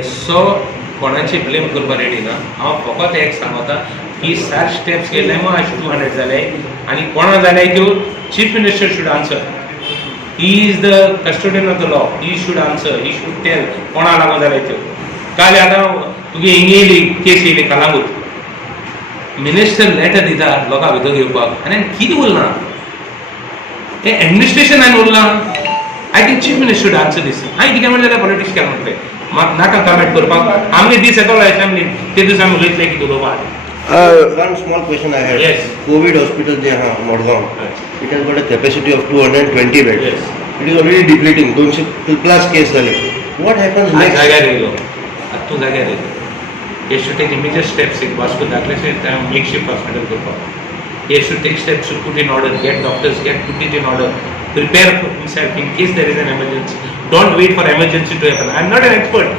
सो कोणाची ब्लेम करपा रेडी ना हांव फकत एक सांगता की 7 स्टेप्स केले मग आज 200 जाले आनी कोणा जाले त्यो chief minister should answer. He is the custodian of the law. He should answer. He should tell कोणा लागून जाले त्यो. काल आतां तुगे हिंग येयली केस येयली कलांगूट मिनिस्टर लेटर दिता लोकां भितर घेवपाक आनी कितें उरलां हें एडमिनिस्ट्रेशनान उरलां. I think chief minister should answer this. हांवें कितें म्हणलें जाल्यार पॉलिटिक्स केलें म्हणटलें म्हाका नाका कमेंट करपाक. आमगे दीस येतलो एसेंब्लीन ते दीस आमी उलयतले कितें उलोवपाक. One small question I had. Yes. COVID hospital there, Madgaon. Yes. It has got a capacity of 220 beds. Yes. It is already depleting. 200 plus case झाले. What happens आज next? जाग्यार येयलो आतां जाग्यार येयलो. He should take immediate steps in Vasco Daklese makeshift hospital करपाक. He should take steps to put in order, get doctors, put it in order, prepare for himself in case there is an emergency. Don't wait for emergency to happen. I am not an expert,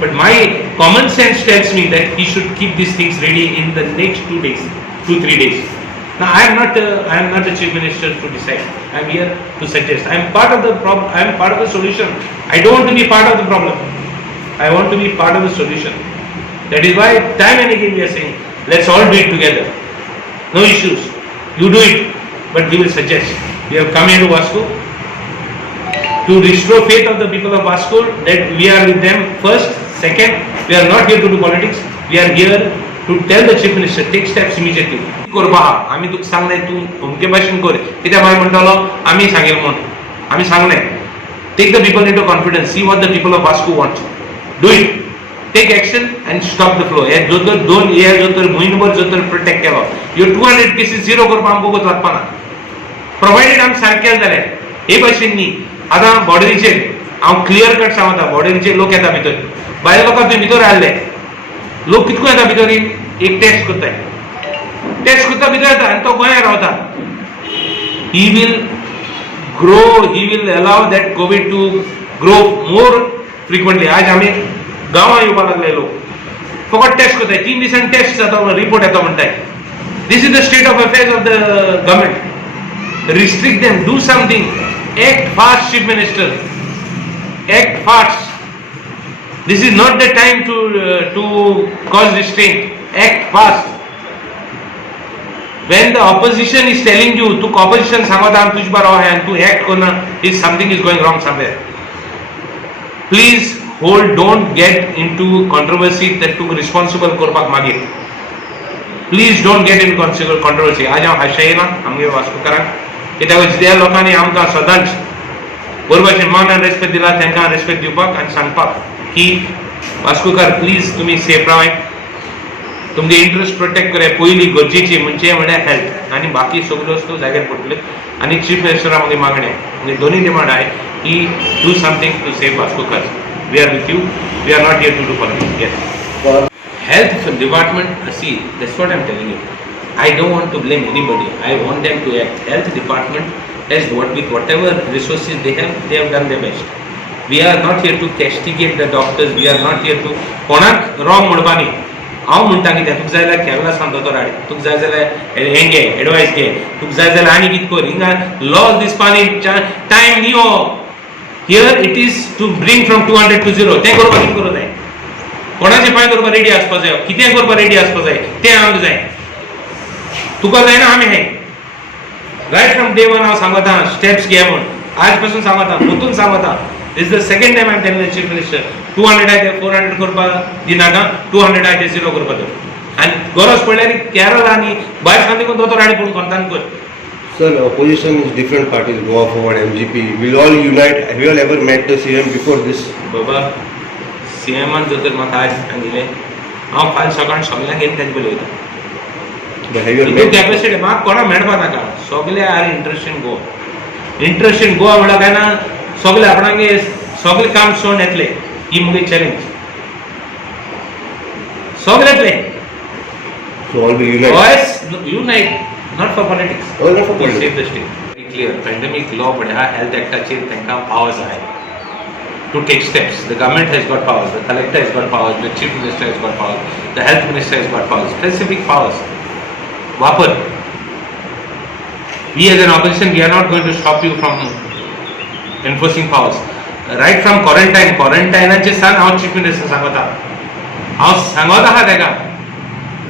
but my common sense tells me that he should keep these things ready in the next 2-3 days. Now I am not the chief minister to decide. I am here to suggest. I am part of the problem. I am part of the solution. I don't want to be part of the problem. I want to be part of the solution. That is why time and again we are saying, let's all do it together. No issues. You do it, but we will suggest. We have come here to Vasco to restore faith of the people of Vasco that we are with them first. Second, we are not here to do politics. We are here to tell the chief minister, take steps immediately. करपा आमी तुका सांगले तू अमके भाशेन कर कित्याक मागीर म्हणटालो आमी सांगेल म्हूण. आमी सांगले take the people into confidence, see what the people of Vasco want, do it, take action and stop the flow. हे जो तर दोन हे जो तर म्हयनोभर जो तर प्रोटेक्ट केलो ह्यो 200 केसीस झिरो करपाक आमकां वगत लागपा ना. प्रोवायडेड आमी सारकें जालें हे भाशेन न्ही. आतां बॉर्डरीचेर हांव क्लियर कट सांगता बॉर्डरीचेर लोक येता भितर भायले लोकां थंय भितर आयले लोक कितको येता भितर एक टेस्ट करता भितर येता आनी तो गोंयांत रावता. He will grow, he will allow that COVID to grow more frequently. आज आमी गांवां येवपाक लागले लोक फकत टेस्ट करताय 3 दिसांनी टेस्ट जाता रिपोर्ट येता म्हणटाय. This is the state of affairs of the government. Restrict them, do something, act fast, chief minister, act fast. This is not the time to cause restraint. Act fast. When the opposition is telling you, tu opposition सांगता आम तुझ बार है, tu act करना, is something is going wrong somewhere. Please hold, don't get into controversy that tu responsible करपाक मागे. Please don't get into controversy. आज हांव हाशयना आमगे वास्कोकारांक कित्याक ज्या लोकांनी आमकां सदांच बरे भशेन मान आनी रेस्पेक्ट दिला तांकां रेस्पेक्ट दिवपाक आनी सांगपाक की वास्कोकार प्लीज तुमी सेफ रावाय, तुमगे इंट्रस्ट प्रोटेक्ट कराय. पयली गरजेची म्हणजे हेल्थ आनी बाकी सगल्यो वस्तू जाग्यार पडटल्यो. आनी चीफ मिनिस्टरा मागीर मागणें म्हणजे दोनूय डिमांड आहाय की डू समथींग टू सेव वास्कोकार. We are with you. We are not here to do politics. Yes. Health department, see, that's what I'm telling you. I don't want to blame anybody. I want them to act. Health department has with whatever resources they have done their best. We are not here to castigate the doctors. We are not here to कोणाक wrong म्हणपा न्ही. हांव म्हणटा कितें तुका जाय जाल्यार केरला सावन दोतोर हाड, तुका जाय जाल्यार हें घे एडवायस घे, तुका जाय जाल्यार आनी कितें कर. हिंगा लॉस दिसपानी टायम न्ही हो. Here it is to bring from 200 to 0. तें करपाक कितें करूं जाय. कोणाचे पांय करपाक रेडी आसपाक जाय, कितें करपाक रेडी आसपाक जाय तें आमकां जाय. तुका जायना आमी हाय. रायट फ्रॉम डे वन हांव सांगता स्टेप्स घे म्हूण. आज पासून सांगता परतून सांगता. This the second time I am telling the chief minister 200 आय ते 400 करपाक दिनाका, 200 आय ते 0 करपाक दवर. आनी गरज पडल्यार केरळ आनी भायर सावन देखून दोतोर हाड पूण कोंतान कर. Sir, opposition is different parties, Goa Forward, MGP. Will all unite? Have you all ever met the CM before this? बाबा सीएमान जर तर म्हाका आज सांगिल्लें हांव फाल्यां सकाळ सगळ्यांक घेवन तांचे कडेन वयता. कॅपेसिटी म्हाका कोणा मेळपा नाका. सगळे are interest in Goa. Interest in Goa म्हणल्यार काय ना सगळे आपणागे सगळे काम सोडून येतले. ही मुगे चॅलेंज. सगळे येतले. So all will unite. Yes, unite, not for politics. Oh, not for politics. Save the state. Very clear. Pandemic law पडया health actaचेर तांकां powers आहाय to take steps. The government has got powers. The collector has got powers. The chief minister has got powers. The health minister has got powers. Specific powers. Wapar. We as an opposition, we are not going to stop you from enforcing powers. Right from क्वॉरंटायनाचे सान हांव chief minister सांगता हांव सांगत आहा ताका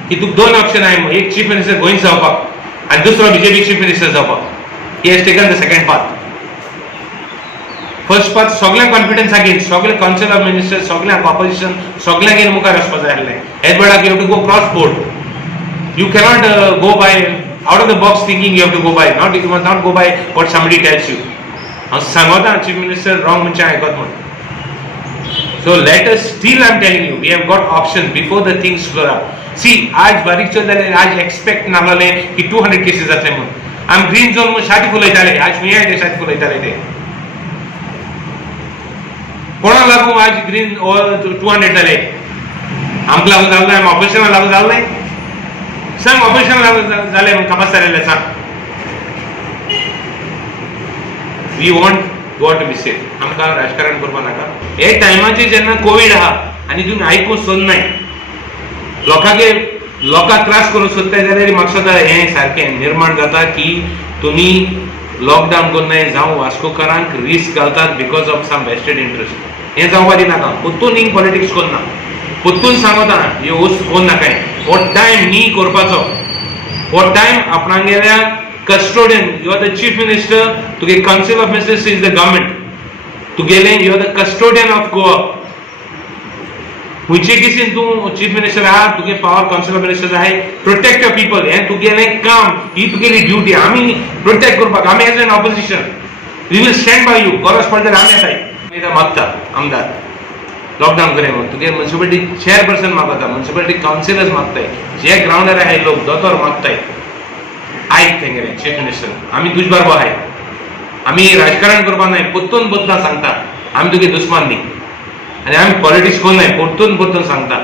की तुका दोन ऑप्शन आहाय एक चीफ मिनिस्टर गोंयच जावपाक आनी दुसरो बीजेपी चीफ मिनिस्टर जावपाक he has taken the second path first path सगळ्यांक कॉन्फिडन्स घेवन सगळे काउन्सिल ऑफ मिनिस्टर सगळ्यांक ऑपोजिशन सगळ्यांक घेवन मुखार वचपा जाय आसलें हेच वेळार you have to go cross board you cannot go by out of the box thinking you have to go by not you must not go by what somebody tells you हांव सांगता चीफ मिनिस्टर रॉंग म्हणजे आयकत म्हणून So let us still, I'm telling you, we have got options before the things flow up. See, आज बारीक चल जाले आज एक्सपेक्ट नासले की 200 केसेस जातले म्हणून आम ग्रीन झोन म्हणून 60 फुलयताले आज मी ते 60 फुलयताले ते कोणा लागू आज ग्रीन 200 जाले आमक लागू जाले आम ऑपरेशन लागू जाले सांग ऑपरेशन लागू जाले म्हणून कापास जालेले सांग we want got to be safe आमकां राजकारण करपा नाका हे टायमाचेर जेन्ना कोवीड आहा आनी तुमी आयकूंक सोदनाय लोकांक त्रास करूंक सोदताय जाल्यार म्हाका सुद्दां हें सारकें निर्माण जाता की तुमी लॉकडावन करनाय जावं वास्कोकारांक रिस्क घालतात because of some vested interest हें जावपा दिनाका पोत्तून हिंग पॉलिटिक्स करना पोत्तून सांगता हे वस्त कोण नाकाय हो टायम न्ही करपाचो हो time आपणागेल्या custodian, you are the chief minister, to get council of ministers is the government. To get you are the custodian of Goa. Which is in to chief minister are to get power council of ministers are protect your people and to get come he to get duty. I mean protect Gurpak. I mean as an opposition. We will stand by you. Correspondent आम्ही आहे. मी तर मागता आमदार lockdown करे म्हणून तुगे municipality chairperson मागता municipality counsellors मागताय जे grounder आहे लोक दोतोर मागताय आयक तेंगेले चीफ मिनिस्टर आमी तुज बारबो आहाय आमी राजकारण करपा नाय पोत्तून बदला सांगता आमी तुगे दुस्मान न्ही आनी आमी पॉलिटिक्स कोन्न नाय पोत्तून सांगता